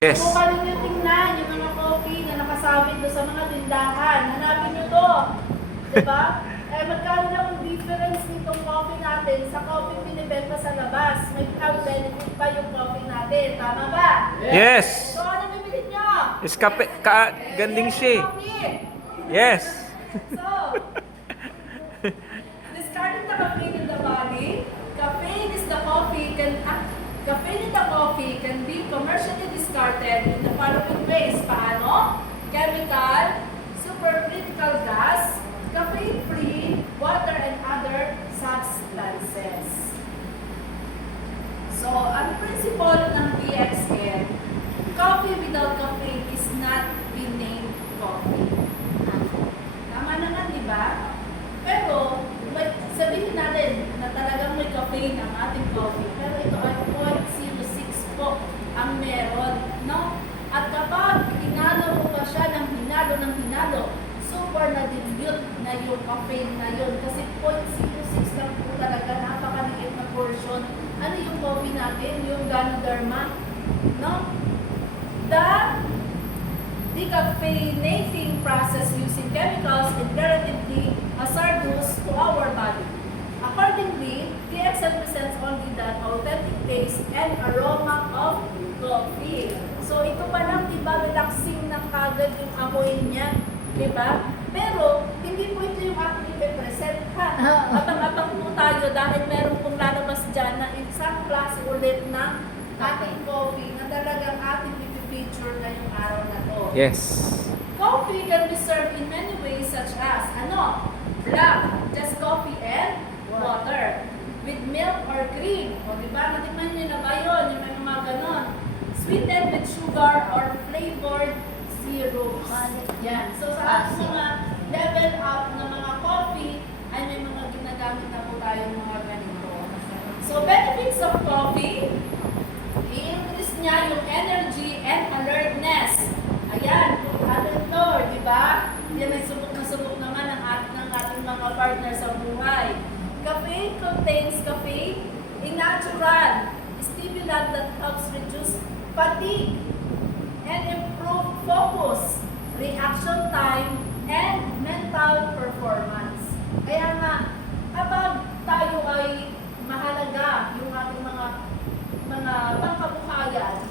Yes. Subukan ninyo tingnan yung mga coffee na nakasabit doon sa mga tindahan. Hanapin nyo to. Diba? Magkano lang ang difference nitong coffee natin sa coffee binibenta sa labas. May health benefit pa yung coffee natin. Tama ba? Yes. So, ano bibili nyo? Ganding siya. Yes. So, discarding the caffeine in the body. Caffeine in the coffee can be commercially discarded in the following ways. Paano? Chemical, supercritical gas, caffeine-free, water, and other substances. So, ang principle ng DXN, coffee without caffeine is not named coffee. Tama naman, di ba? Pero, sabihin natin na talagang may caffeine ang ating coffee, pero ito ay 0.06 po ang meron, no? At kapag hinalo mo pa siya ng hinalo, super na-dilute na yung caffeine na yun. Kasi 0.06 lang po talaga, napakaliit na portion. Ano yung coffee natin? Yung Ganoderma, no? The decaffeinating process using chemicals is relatively hazardous to our body. Accordingly, DXN presents only the authentic taste and aroma of coffee. So ito pa lang, diba, relaxing na kagad yung amoy niya, diba? Pero, hindi po ito yung ating i-present, ha? Abang-abang po tayo dahil meron pong lalabas dyan na isang klase ulit ng ating coffee na talagang ating i-feature ngayong araw na to. Yes. Coffee can be served in many ways such as, black, just coffee and water. With milk or cream. O diba, natikman nyo na ba yun? Yung may mga ganon. Sweetened with sugar or flavored syrups. Yan. So sa ating mga level up na mga coffee, ay may mga ginagamit na po tayong mga ganito. So benefits of coffee, i-increase niya yung energy and alertness. Ayan, alert to, di ba? Yan ay subok naman ng ating mga partner sa buhay. Caffeine contains caffeine, a natural stimulant that helps reduce fatigue and improve focus, reaction time, and mental performance. Kaya nga, kapag tayo ay mahalaga yung ating mga pangkabuhayan,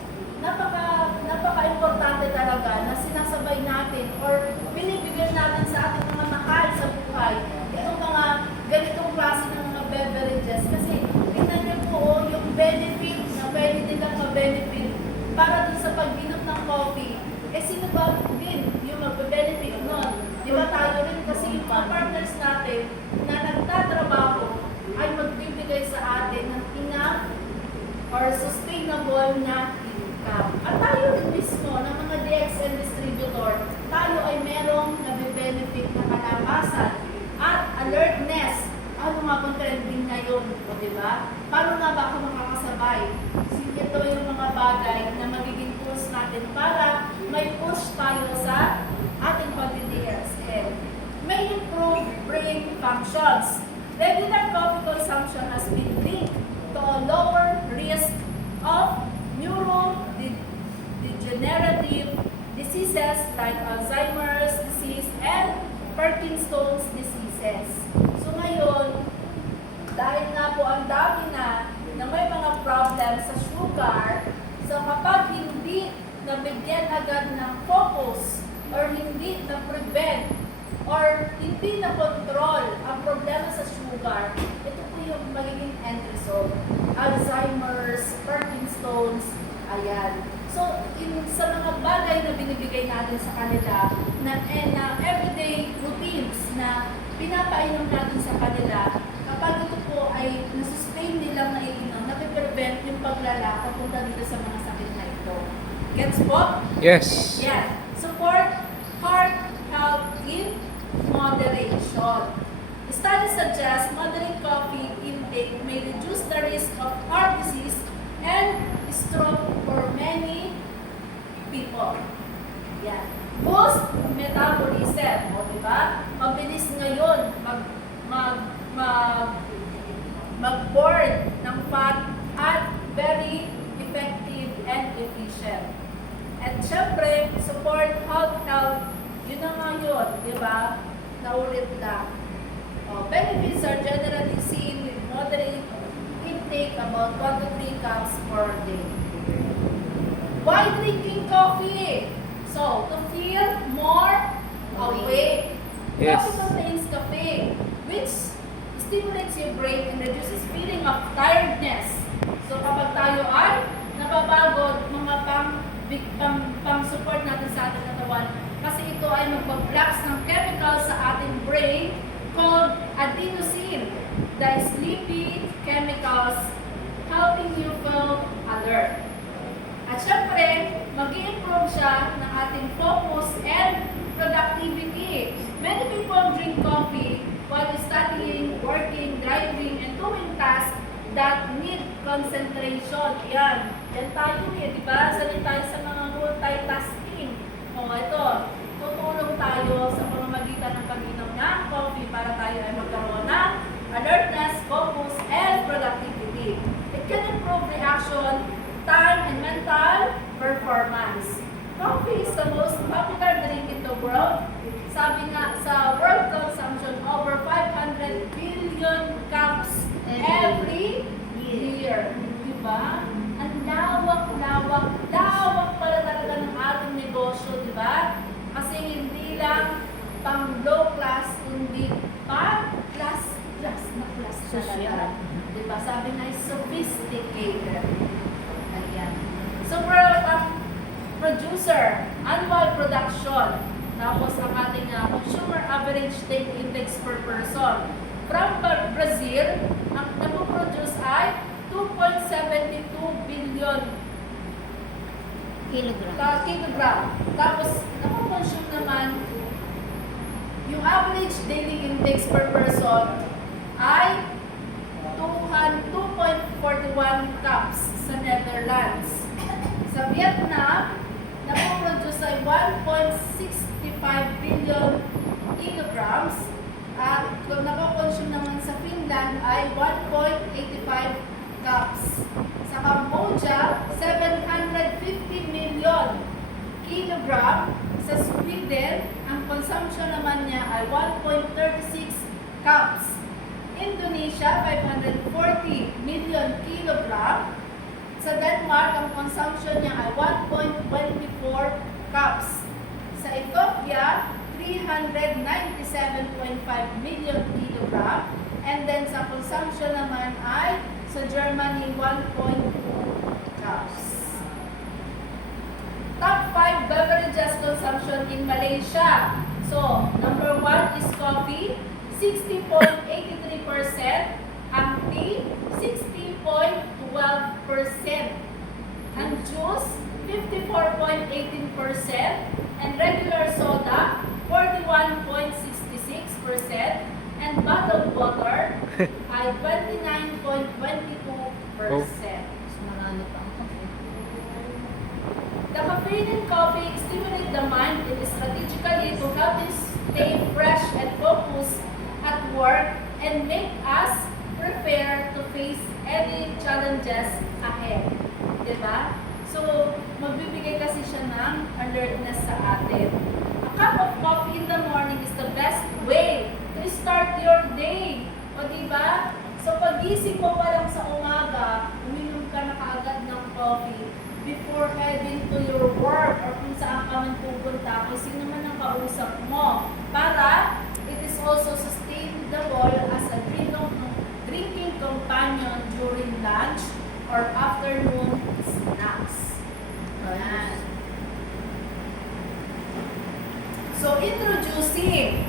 napaka-importante talaga na sinasabay natin or binibigyan natin sa ating mga mahal sa buhay itong mga ganitong klase ng mga beverages. Kasi tingnan niyo po yung benefit na pwede nilang ma-benefit para dun sa pag-inom ng coffee. Eh sino ba din yung mag-benefit nun? Di ba tayo rin? Kasi yung mga partners natin na nagtatrabaho ay magbibigay sa atin ng enough or sustainable na income. At tayo rin mismo ng mga DXN distributor, tayo ay merong nabibenefit na kalakasan at alertness. Ano nga bang trending ngayon? O diba? Paano nga ba ako makakasabay? Ito yung mga bagay na magiging tools natin para may push tayo sa ating pag-DXN. May improve brain functions. Regular coffee consumption has been linked to a lower risk of neurodegenerative diseases like Alzheimer's disease and Parkinson's diseases. So ngayon, dahil nga po ang dami na may mga problems sa sugar, so kapag hindi nabigyan agad ng focus or hindi na-prevent or hindi na-control ang problema sa sugar, ito po yung magiging end result. Alzheimer's, Parkinson's, ayan. So, sa mga bagay na binibigay natin sa kanila, na everyday routines na pinapainom natin sa kanila, kapag ito po ay nasustain nilang naiinom, napiprevent yung paglala papunta dito sa mga sakit na ito. Gets po? Yes. Yeah. Support heart health in moderation. Studies suggest moderate coffee intake may reduce the risk of heart disease and stroke for many people. Yan. Boost metabolism. O, diba? Mabilis ngayon mag-burn ng fat at very effective and efficient. And syempre, support health. Yun na nga yun, di ba? Naulit lang. Benefits are generally seen with moderate intake about 1 to 3 cups per day. Why drinking coffee? So, to feel more awake. Yes. Coffee contains caffeine, which stimulates your brain and reduces feeling of tiredness. So, kapag tayo ay napapagod, mga pang-support natin sa ating katawan, kasi ito ay magpag-blocks ng chemicals sa ating brain called adenosine, the sleepy chemicals, helping you feel alert. At syempre, mag-i-improve siya ng ating focus and productivity. Many people drink coffee while studying, working, driving, and doing tasks that need concentration. Yan tayo di ba? Sanay tayo sa mga multitasking. Ito, tutulong tayo sa pamamagitan ng pag-inom ng coffee para tayo ay magkaroon ng alertness, focus, and productivity. It can improve reaction time and mental performance. Coffee is the most popular drink in the world. Sabi nga sa world consumption, over 500 billion cups every year. Diba? Ang lawak pala talaga ng ating negosyo, diba? Kasi hindi lang pang low class, kundi pang class talaga. Diba? Sabi nga, sophisticated. So, producer, annual production, tapos ang ating consumer average daily index per person. From Brazil, ang napoproduce ay 2.72 billion kilogram. Tapos, napoconsume naman, yung average daily index per person ay 2.41 cups sa Netherlands. Sa Vietnam, napoproduce ay 1.65 billion kilograms at kung napoconsume naman sa Finland ay 1.85 cups. Sa Cambodia, 750 million kilogram. Sa Sweden, ang consumption naman niya ay 1.36 cups. Indonesia, 540 million kilogram. Sa Denmark, ang consumption niya ay 1.24 cups. Sa Ethiopia, 397.5 million kilogram. And then sa consumption naman ay sa Germany, 1.2 cups. Top 5 beverages consumption in Malaysia. So, number 1 is coffee, 60.83%. Ang tea, 60.12%. Ang juice, 54.18%. And regular soda, 41.66%. And bottled water ay 29.22%. Marami pa ang kape. The caffeine in coffee stimulates the mind strategically to help us stay fresh and focused at work and make us prepare to face any challenges ahead. Diba? So, magbibigay kasi siya ng alertness sa atin. A cup of coffee in the morning is the best way to start your day. O diba? So, pagising mo pa lang sa umaga, uminom ka na kaagad ng coffee before heading to your work or kung saan ka man pupunta, kung sino man ang kausap mo. Para it is also sustainable as a drinking companion during lunch or afternoon snacks. Ayan. So, introducing